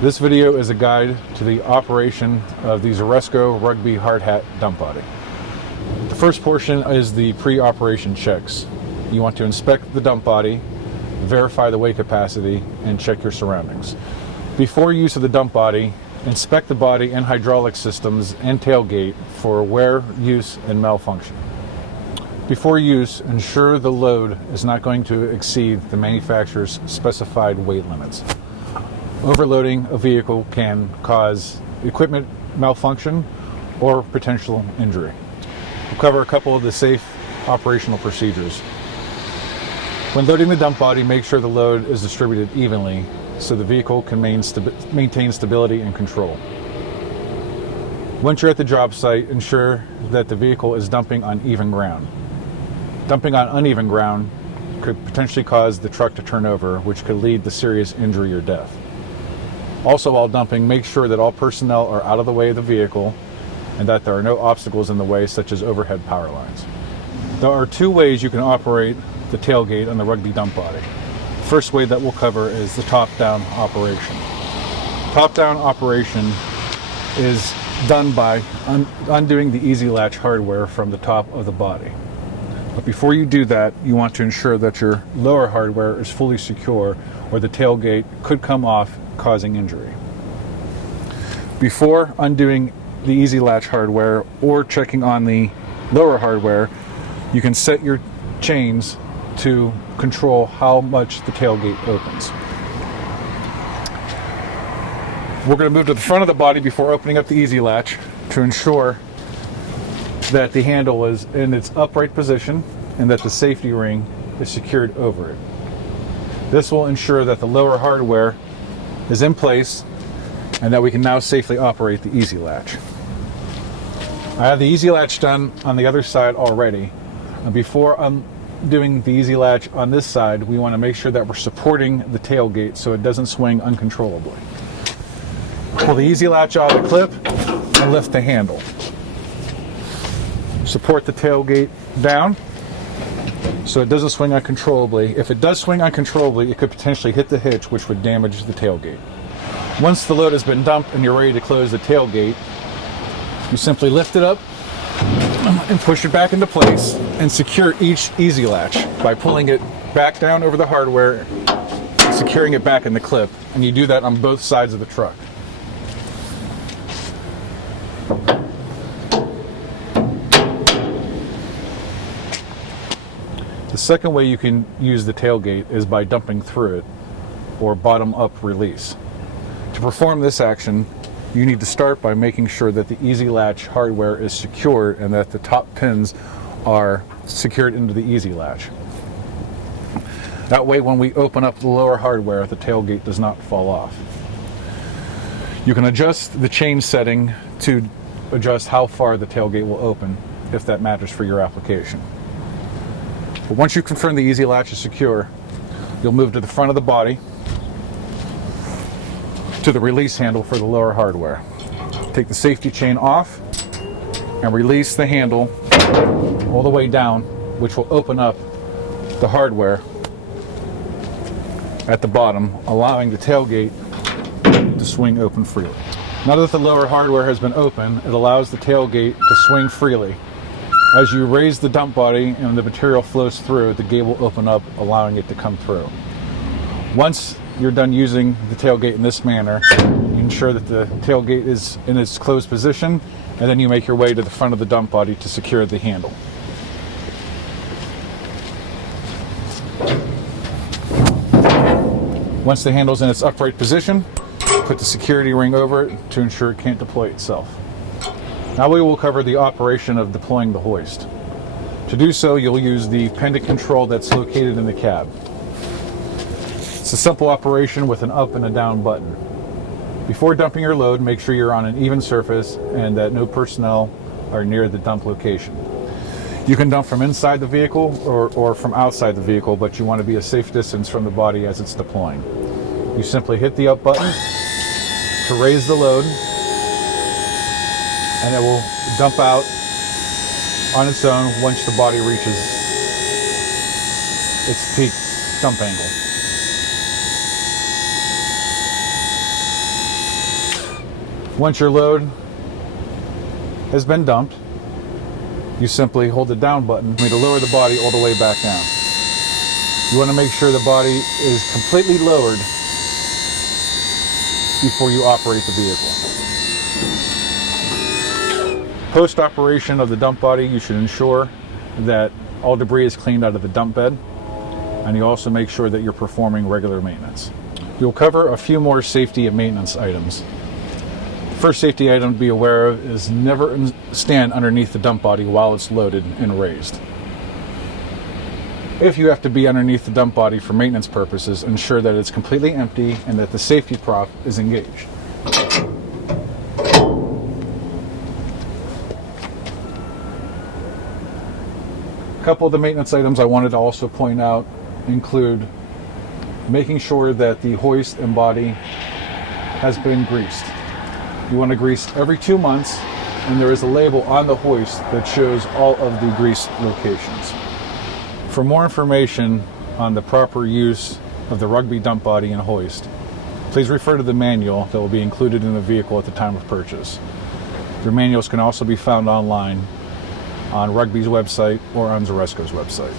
This video is a guide to the operation of the Zoresco Rugby hard hat dump body. The first portion is the pre-operation checks. You want to inspect the dump body, verify the weight capacity, and check your surroundings. Before use of the dump body, inspect the body and hydraulic systems and tailgate for wear, use, and malfunction. Before use, ensure the load is not going to exceed the manufacturer's specified weight limits. Overloading a vehicle can cause equipment malfunction or potential injury. We'll cover a couple of the safe operational procedures. When loading the dump body, make sure the load is distributed evenly so the vehicle can maintain stability and control. Once you're at the job site, ensure that the vehicle is dumping on even ground. Dumping on uneven ground could potentially cause the truck to turn over, which could lead to serious injury or death. Also, while dumping, make sure that all personnel are out of the way of the vehicle and that there are no obstacles in the way, such as overhead power lines. There are two ways you can operate the tailgate on the Rugby dump body. The first way that we'll cover is the top-down operation. Top-down operation is done by undoing the easy latch hardware from the top of the body. But before you do that, you want to ensure that your lower hardware is fully secure, or the tailgate could come off, causing injury. Before undoing the easy latch hardware or checking on the lower hardware, you can set your chains to control how much the tailgate opens. We're going to move to the front of the body before opening up the easy latch to ensure that the handle is in its upright position and that the safety ring is secured over it. This will ensure that the lower hardware is in place and that we can now safely operate the easy latch. I have the easy latch done on the other side already. And before I'm doing the easy latch on this side, we want to make sure that we're supporting the tailgate so it doesn't swing uncontrollably. Pull the easy latch out of the clip and lift the handle. Support the tailgate down so it doesn't swing uncontrollably. If it does swing uncontrollably, it could potentially hit the hitch, which would damage the tailgate. Once the load has been dumped and you're ready to close the tailgate, you simply lift it up and push it back into place and secure each easy latch by pulling it back down over the hardware and securing it back in the clip. And you do that on both sides of the truck. The second way you can use the tailgate is by dumping through it, or bottom-up release. To perform this action, you need to start by making sure that the easy latch hardware is secure and that the top pins are secured into the easy latch. That way, when we open up the lower hardware, the tailgate does not fall off. You can adjust the chain setting to adjust how far the tailgate will open, if that matters for your application. But once you confirm the easy latch is secure, you'll move to the front of the body to the release handle for the lower hardware. Take the safety chain off and release the handle all the way down, which will open up the hardware at the bottom, allowing the tailgate to swing open freely. Now that the lower hardware has been open, it allows the tailgate to swing freely. As you raise the dump body and the material flows through, the gate will open up, allowing it to come through. Once you're done using the tailgate in this manner, you ensure that the tailgate is in its closed position, and then you make your way to the front of the dump body to secure the handle. Once the handle's in its upright position, put the security ring over it to ensure it can't deploy itself. Now we will cover the operation of deploying the hoist. To do so, you'll use the pendant control that's located in the cab. It's a simple operation with an up and a down button. Before dumping your load, make sure you're on an even surface and that no personnel are near the dump location. You can dump from inside the vehicle or from outside the vehicle, but you want to be a safe distance from the body as it's deploying. You simply hit the up button to raise the load, and it will dump out on its own once the body reaches its peak dump angle. Once your load has been dumped, you simply hold the down button to lower the body all the way back down. You want to make sure the body is completely lowered before you operate the vehicle. Post-operation of the dump body, you should ensure that all debris is cleaned out of the dump bed, and you also make sure that you're performing regular maintenance. We'll cover a few more safety and maintenance items. First safety item to be aware of is never stand underneath the dump body while it's loaded and raised. If you have to be underneath the dump body for maintenance purposes, ensure that it's completely empty and that the safety prop is engaged. A couple of the maintenance items I wanted to also point out include making sure that the hoist and body has been greased. You want to grease every 2 months, and there is a label on the hoist that shows all of the grease locations. For more information on the proper use of the rugby dump body and hoist, please refer to the manual that will be included in the vehicle at the time of purchase. The manuals can also be found online on Rugby's website or on Zoresco's website.